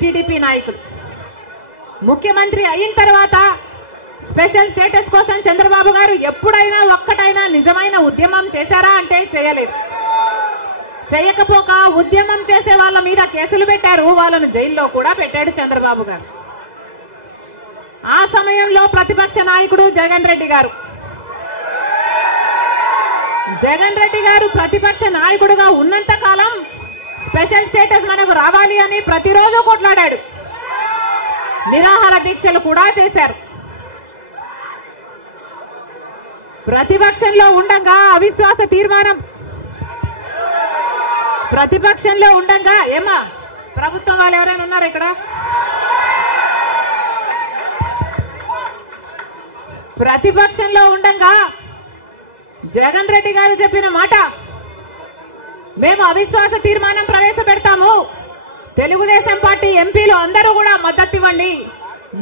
TDP నాయకులు. ముఖ్యమంత్రి అయిన తర్వాత స్పెషల్ స్టేటస్ కోసం చంద్రబాబు గారు ఎప్పుడైనా ఒక్కటైనా నిజమైన ఉద్యమం చేశారా అంటే చేయలేదు. చేయకపోక ఉద్యమం చేసే వాళ్ళ మీద కేసులు పెట్టారు, వాళ్ళను జైల్లో కూడా పెట్టాడు చంద్రబాబు గారు. ఆ సమయంలో ప్రతిపక్ష నాయకుడు జగన్ రెడ్డి గారు ప్రతిపక్ష నాయకుడుగా ఉన్నంత కాలం స్పెషల్ స్టేటస్ మనకు రావాలి అని ప్రతిరోజు కొట్లాడాడు. నిరాహార దీక్షలు కూడా చేశారు. ప్రతిపక్షంలో ఉండగా అవిశ్వాస తీర్మానం ఏమా ప్రభుత్వం వాళ్ళు ఎవరైనా ఉన్నారు ఇక్కడ? ప్రతిపక్షంలో ఉండగా జగన్ రెడ్డి గారు చెప్పిన మాట, మేము అవిశ్వాస తీర్మానం ప్రవేశపెడతాము, తెలుగుదేశం పార్టీ ఎంపీలు అందరూ కూడా మద్దతు ఇవ్వండి,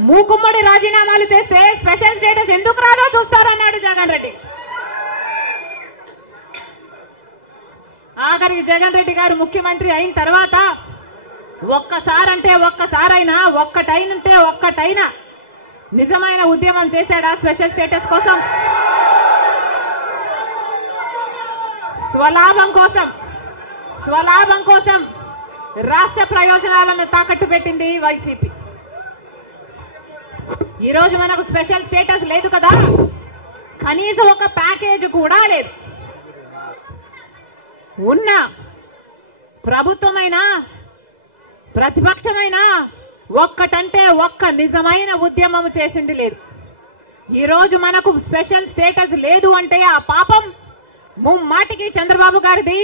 మూకుమ్మడి రాజీనామాలు చేస్తే స్పెషల్ స్టేటస్ ఎందుకు రాదో చూస్తారన్నాడు జగన్ రెడ్డి. ఆఖరికి జగన్ రెడ్డి గారు ముఖ్యమంత్రి అయిన తర్వాత ఒక్కటైనా నిజమైన ఉద్యమం చేశాడా స్పెషల్ స్టేటస్ కోసం? స్వలాభం కోసం రాష్ట్ర ప్రయోజనాలను తాకట్టు పెట్టింది వైసీపీ. ఈ రోజు మనకు స్పెషల్ స్టేటస్ లేదు కదా, కనీసం ఒక ప్యాకేజ్ కూడా లేదు. ఉన్న ప్రభుత్వమైనా ప్రతిపక్షమైనా ఒక్కటంటే ఒక్క నిజమైన ఉద్యమం చేసింది లేదు. ఈ రోజు మనకు స్పెషల్ స్టేటస్ లేదు అంటే ఆ పాపం ముమ్మాటికి చంద్రబాబు గారిది,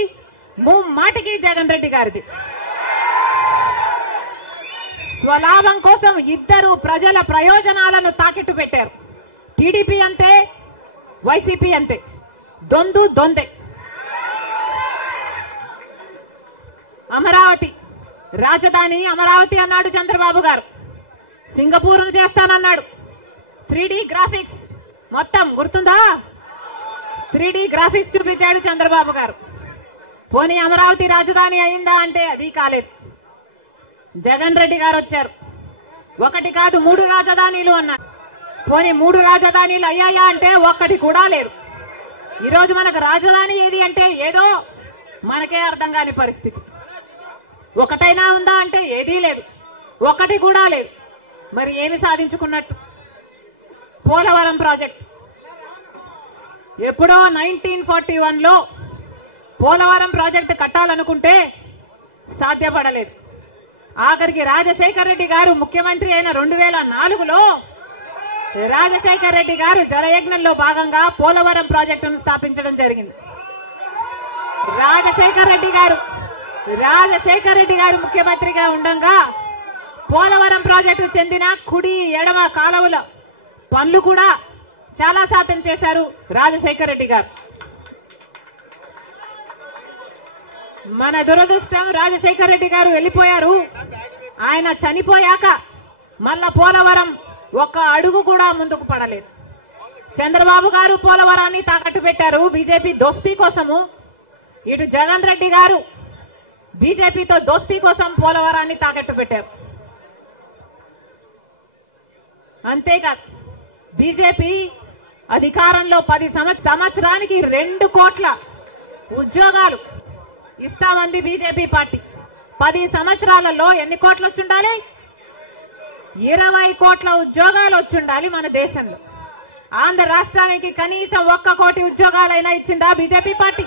ముమ్మాటికి జగన్ రెడ్డి గారిది. స్వలాభం కోసం ఇద్దరు ప్రజల ప్రయోజనాలను తాకట్టు పెట్టారు. టీడీపీ అంతే, వైసీపీ అంతే, దొందే. అమరావతి రాజధాని అమరావతి అన్నాడు చంద్రబాబు గారు, సింగపూర్ను చేస్తానన్నాడు. 3D గ్రాఫిక్స్ మొత్తం గుర్తుందా? 3D గ్రాఫిక్స్ చూపించాడు చంద్రబాబు గారు. పోనీ అమరావతి రాజధాని అయిందా అంటే అది కాలేదు. జగన్ రెడ్డి గారు వచ్చారు, ఒకటి కాదు 3 రాజధానిలు అన్నారు. పోనీ 3 రాజధానిలు అయ్యాయా అంటే ఒక్కటి కూడా లేదు. ఈరోజు మనకు రాజధాని ఏది అంటే ఏదో మనకే అర్థం కాని పరిస్థితి. ఒకటైనా ఉందా అంటే ఏదీ లేదు, ఒకటి కూడా లేదు. మరి ఏమి సాధించుకున్నట్టు? పోలవరం ప్రాజెక్ట్ ఎప్పుడో 1941లో పోలవరం ప్రాజెక్టు కట్టాలనుకుంటే సాధ్యపడలేదు. ఆఖరికి రాజశేఖర్ రెడ్డి గారు ముఖ్యమంత్రి అయిన 2004లో రాజశేఖర్ రెడ్డి గారు జలయజ్ఞంలో భాగంగా పోలవరం ప్రాజెక్టును స్థాపించడం జరిగింది. రాజశేఖర్ రెడ్డి గారు ముఖ్యమంత్రిగా ఉండగా పోలవరం ప్రాజెక్టు చెందిన కుడి ఎడమ కాలువల పనులు కూడా చాలా శాతం చేశారు రాజశేఖర్ రెడ్డి గారు. మన దురదృష్టం రాజశేఖర్ రెడ్డి గారు వెళ్లిపోయారు. ఆయన చనిపోయాక మళ్ళా పోలవరం ఒక్క అడుగు కూడా ముందుకు పడలేదు. చంద్రబాబు గారు పోలవరాన్ని తాకట్టు పెట్టారు బీజేపీ దోస్తీ కోసము. ఇటు జగన్ రెడ్డి గారు బీజేపీతో దోస్తీ కోసం పోలవరాన్ని తాకట్టు పెట్టారు. అంతేకాదు బీజేపీ అధికారంలో 10 సంవత్సరానికి 2 కోట్ల ఉద్యోగాలు ఇస్తామంది బీజేపీ పార్టీ. 10 సంవత్సరాలలో ఎన్ని కోట్లు వచ్చుండాలి? 20 కోట్ల ఉద్యోగాలు వచ్చుండాలి మన దేశంలో. ఆంధ్ర రాష్ట్రానికి కనీసం 1 కోటి ఉద్యోగాలైనా ఇచ్చిందా బీజేపీ పార్టీ?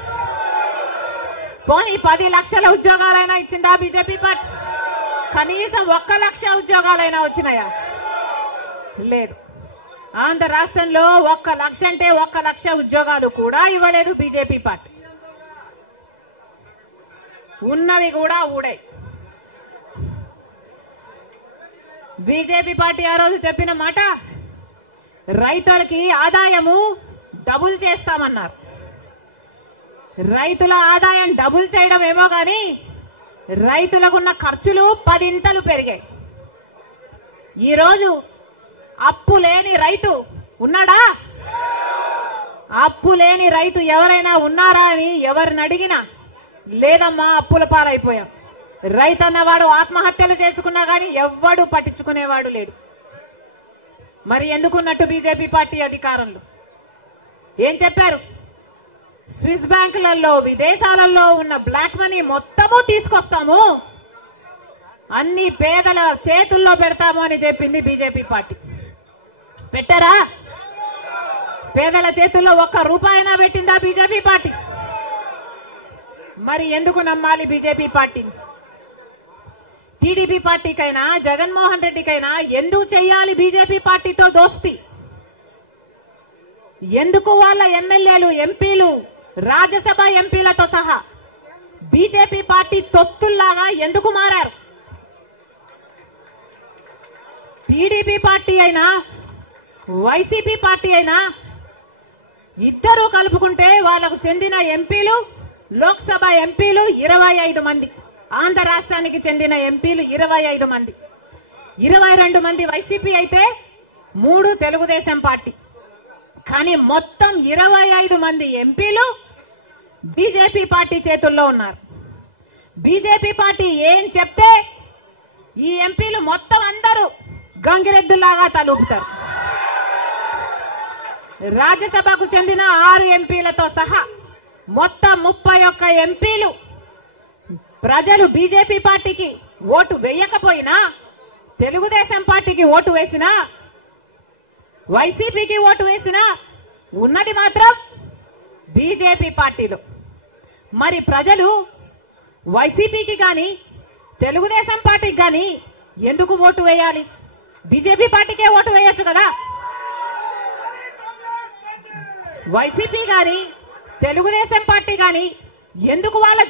పోనీ 10 లక్షల ఉద్యోగాలైనా ఇచ్చిందా బీజేపీ పార్టీ? కనీసం 1 లక్ష ఉద్యోగాలైనా వచ్చినాయా? లేదు. ఆంధ్ర రాష్ట్రంలో 1 లక్ష అంటే 1 లక్ష ఉద్యోగాలు కూడా ఇవ్వలేదు బీజేపీ పార్టీ. ఉన్నవి కూడా ఊడాయి. బీజేపీ పార్టీ ఆ రోజు చెప్పిన మాట, రైతులకి ఆదాయము డబుల్ చేస్తామన్నారు. రైతుల ఆదాయం డబుల్ చేయడం ఏమో గాని రైతులకున్న ఖర్చులు 10 ఇంతలు పెరిగాయి. ఈరోజు అప్పు లేని రైతు ఉన్నాడా? అప్పు లేని రైతు ఎవరైనా ఉన్నారా అని ఎవరిని అడిగినా లేదమ్మా అప్పుల పాలైపోయాం, రైతన్నవాడు ఆత్మహత్యలు చేసుకున్నా గాని ఎవ్వడు పట్టించుకునేవాడు లేడు. మరి ఎందుకున్నట్టు బీజేపీ పార్టీ అధికారంలో ఏం చెప్పారు? స్విస్ బ్యాంకులలో విదేశాలలో ఉన్న బ్లాక్ మనీ మొత్తము తీసుకొస్తాము, అన్ని పేదల చేతుల్లో పెడతాము అని చెప్పింది బీజేపీ పార్టీ. పెట్టారా? పేదల చేతుల్లో ఒక్క రూపాయినా పెట్టిందా బీజేపీ పార్టీ? మరి ఎందుకు నమ్మాలి బీజేపీ పార్టీని? టీడీపీ పార్టీకైనా జగన్మోహన్ రెడ్డికైనా ఎందుకు చెయ్యాలి బీజేపీ పార్టీతో దోస్తి? ఎందుకు వాళ్ళ ఎమ్మెల్యేలు, ఎంపీలు, రాజ్యసభ ఎంపీలతో సహా బీజేపీ పార్టీ తొత్తుల్లాగా ఎందుకు మారారు? టీడీపీ పార్టీ అయినా వైసీపీ పార్టీ అయినా ఇద్దరూ కలుపుకుంటే వాళ్లకు చెందిన ఎంపీలు, లోక్సభ ఎంపీలు 25 మంది, ఆంధ్ర రాష్ట్రానికి చెందిన ఎంపీలు 25 మంది, 22 మంది వైసీపీ అయితే 3 తెలుగుదేశం పార్టీ. కానీ మొత్తం 25 మంది ఎంపీలు బీజేపీ పార్టీ చేతుల్లో ఉన్నారు. బీజేపీ పార్టీ ఏం చెప్తే ఈ ఎంపీలు మొత్తం అందరూ గంగిరెద్దులాగా తలూపుతారు. రాజ్యసభకు చెందిన 6 ఎంపీలతో సహా మొత్తం 31 ఎంపీలు ప్రజలు బీజేపీ పార్టీకి ఓటు వేయకపోయినా, తెలుగుదేశం పార్టీకి ఓటు వేసినా, వైసీపీకి ఓటు వేసినా ఉన్నది మాత్రం బీజేపీ పార్టీలో. మరి ప్రజలు వైసీపీకి గాని తెలుగుదేశం పార్టీకి గాని ఎందుకు ఓటు వేయాలి? బీజేపీ పార్టీకే ఓటు వేయొచ్చు కదా. వైసీపీ గాని తెలుగుదేశం పార్టీ గాని ఎందుకు వాళ్ళ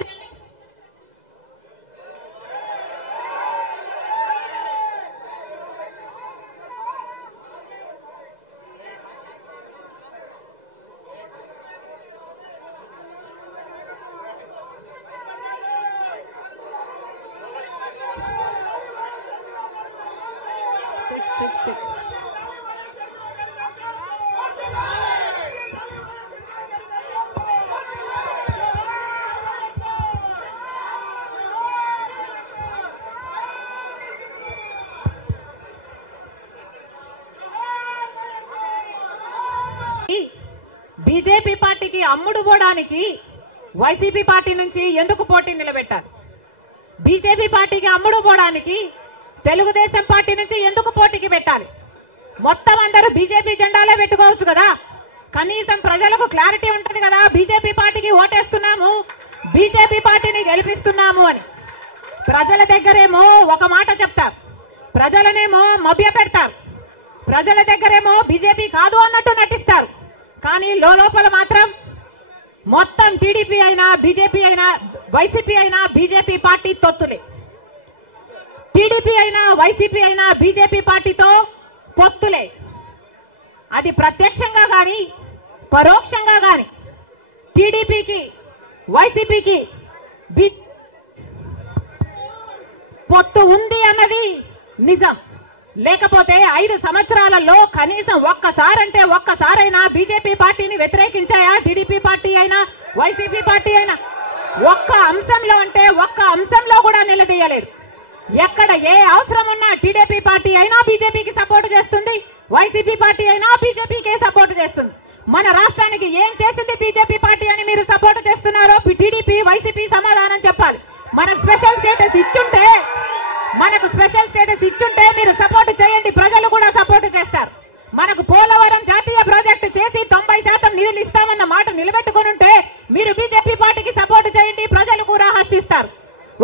బీజేపీ పార్టీకి అమ్ముడు పోవడానికి వైసీపీ పార్టీ నుంచి ఎందుకు పోటీ నిలబెట్టారు? బీజేపీ పార్టీకి అమ్ముడు పోవడానికి తెలుగుదేశం పార్టీ నుంచి ఎందుకు పోటీకి పెట్టాలి? మొత్తం అందరూ బీజేపీ జెండాలే పెట్టుకోవచ్చు కదా. కనీసం ప్రజలకు క్లారిటీ ఉంటది కదా, బీజేపీ పార్టీకి ఓటేస్తున్నాము, బీజేపీ పార్టీని గెలిపిస్తున్నాము అని. ప్రజల దగ్గరేమో ఒక మాట చెప్తారు, ప్రజలనేమో మభ్య పెడతారు, ప్రజల దగ్గరేమో బీజేపీ కాదు అన్నట్టు నటిస్తారు. కానీ లోపల మాత్రం మొత్తం టీడీపీ అయినా బీజేపీ అయినా వైసీపీ అయినా బీజేపీ పార్టీ తొత్తులే. టీడీపీ అయినా వైసీపీ అయినా బీజేపీ పార్టీతో పొత్తులే. అది ప్రత్యక్షంగా గాని పరోక్షంగా గాని టీడీపీకి వైసీపీకి పొత్తు ఉంది అన్నది నిజం. లేకపోతే 5 సంవత్సరాలలో కనీసం ఒక్కసారైనా బీజేపీ పార్టీని వ్యతిరేకించాయా? టీడీపీ పార్టీ అయినా వైసీపీ పార్టీ అయినా ఒక్క అంశంలో కూడా నిలదీయలేదు. ఎక్కడ ఏ అవసరం ఉన్నా టీడీపీ పార్టీ అయినా బీజేపీకి సపోర్ట్ చేస్తుంది, వైసీపీ పార్టీ అయినా బీజేపీకే సపోర్ట్ చేస్తుంది. మన రాష్ట్రానికి ఏం చేసింది బీజేపీ పార్టీ అని మీరు సపోర్ట్ చేస్తున్నారో టీడీపీ వైసీపీ సమాధానం చెప్పాలి. మనకు స్పెషల్ స్టేటస్ ఇచ్చుంటే మీరు సపోర్ట్ చేయండి, ప్రజలు కూడా సపోర్ట్ చేస్తారు. మనకు పోలవరం జాతీయ ప్రాజెక్టు చేసి 90% నిధులు ఇస్తామన్న మాట నిలబెట్టుకునుంటే మీరు బీజేపీ పార్టీకి సపోర్ట్ చేయండి, ప్రజలు కూడా హర్షిస్తారు.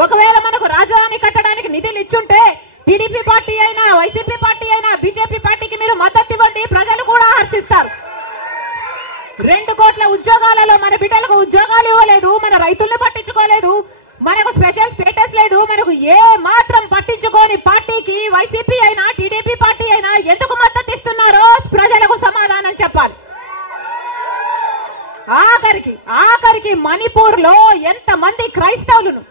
ఒకవేళ మనకు రాజధాని కట్టడానికి నిధులు ఇచ్చుంటే టీడీపీ పార్టీ అయినా వైసీపీ పార్టీ అయినా బీజేపీ పార్టీకి మీరు మద్దతు ఇవ్వండి, ప్రజలు కూడా హర్షిస్తారు. 2 కోట్ల ఉద్యోగాలలో మన బిడ్డలకు ఉద్యోగాలు ఇవ్వలేదు, మన రైతుల్ని పట్టించుకోలేదు, మనకు స్పెషల్ స్టేటస్ లేదు, మనకు ఏ మాత్రం పట్టించుకోని పార్టీకి వైసీపీ అయినా టీడీపీ పార్టీ అయినా ఎందుకు మద్దతు ఇస్తున్నారో ప్రజలకు సమాధానం చెప్పాలి. ఆఖరికి మణిపూర్ లో ఎంతమంది క్రైస్తవులను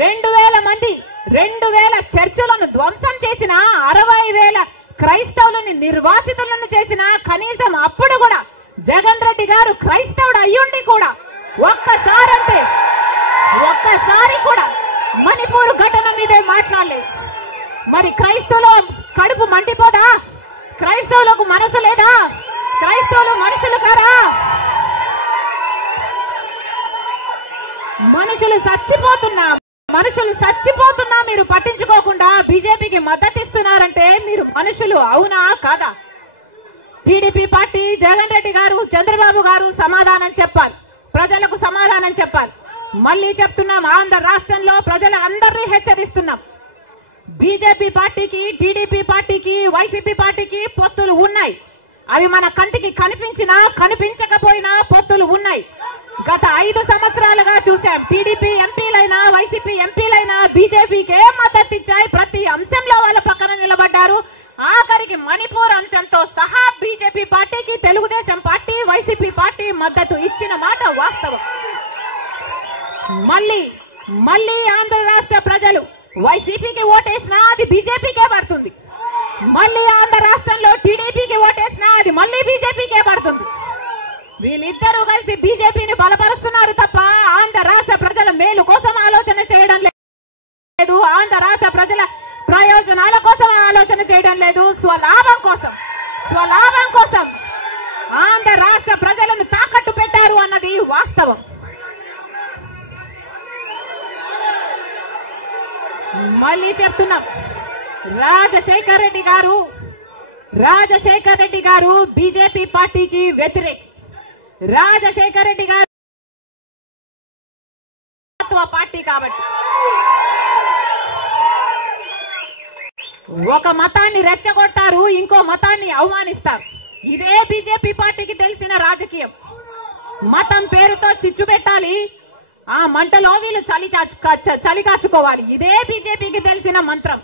2,000 చర్చిలను ధ్వంసం చేసిన, 60,000 క్రైస్తవులని నిర్వాసితులను చేసిన, కనీసం అప్పుడు కూడా జగన్ రెడ్డి గారు క్రైస్తవుడు అయ్యుండి కూడా ఒక్కసారి కూడా మణిపూర్ ఘటన మీదే మాట్లాడలేదు. మరి క్రైస్తవులు కడుపు మండిపోదా? క్రైస్తవులకు మనసు లేదా? క్రైస్తవులు మనుషులు కారా? మనుషులు చచ్చిపోతున్నా మీరు పట్టించుకోకుండా బీజేపీకి మద్దతు ఇస్తున్నారంటే మీరు మనుషులు అవునా కాదా? టీడీపీ పార్టీ, జగన్ రెడ్డి గారు, చంద్రబాబు గారు సమాధానం చెప్పాలి, ప్రజలకు సమాధానం చెప్పాలి. మళ్ళీ చెప్తున్నాం, ఆంధ్ర రాష్ట్రంలో ప్రజలందరినీ హెచ్చరిస్తున్నాం. బీజేపీ పార్టీకి, టీడీపీ పార్టీకి, వైసీపీ పార్టీకి పొత్తులు ఉన్నాయి. అవి మన కంటికి కనిపించినా కనిపించకపోయినా పొత్తులు ఉన్నాయి. గత 5 సంవత్సరాలుగా చూశాం. టీడీపీ ఎంపీలైనా, వైసీపీ ఎంపీలైనా బీజేపీకే మద్దతు ఇచ్చాయి. ప్రతి అంశంలో వాళ్ళ పక్కన నిలబడ్డారు. ఆఖరికి మణిపూర్ అంశంతో సహా బీజేపీ పార్టీకి తెలుగుదేశం పార్టీ, వైసీపీ పార్టీ మద్దతు ఇచ్చిన మాట వాస్తవం. మళ్ళీ ఆంధ్ర రాష్ట్ర ప్రజలు వైసీపీకి ఓటేసినా అది బీజేపీకే పడుతుంది. మళ్ళీ ఆంధ్ర రాష్ట్రంలో టీడీపీకి ఓటేసినా అది మళ్ళీ బీజేపీకే పడుతుంది. వీళ్ళిద్దరూ కలిసి బీజేపీని బలపరుస్తున్నారు తప్ప ఆంధ్ర రాష్ట్ర ప్రజల మేలు కోసం ఆలోచన చేయడం లేదు. ఆంధ్ర రాష్ట్ర ప్రజల ప్రయోజనాల కోసం ఆలోచన చేయడం లేదు. స్వలాభం కోసం ఆంధ్ర రాష్ట్ర ప్రజలను తాకట్టు పెట్టారు అన్నది వాస్తవం. మళ్ళీ చెప్తున్నాం, రాజశేఖర్ రెడ్డి గారు బీజేపీ పార్టీకి వ్యతిరేకి. రాజశేఖర్ రెడ్డి గారు పార్టీ కాబట్టి ఒక మతాన్ని రెచ్చగొట్టారు, ఇంకో మతాన్ని అవమానిస్తారు. ఇదే బీజేపీ పార్టీకి తెలిసిన రాజకీయం. మతం పేరుతో చిచ్చు పెట్టాలి, ఆ మంటలో వీళ్ళు చలి కాచుకోవాలి. ఇదే బీజేపీకి తెలిసిన మంత్రం.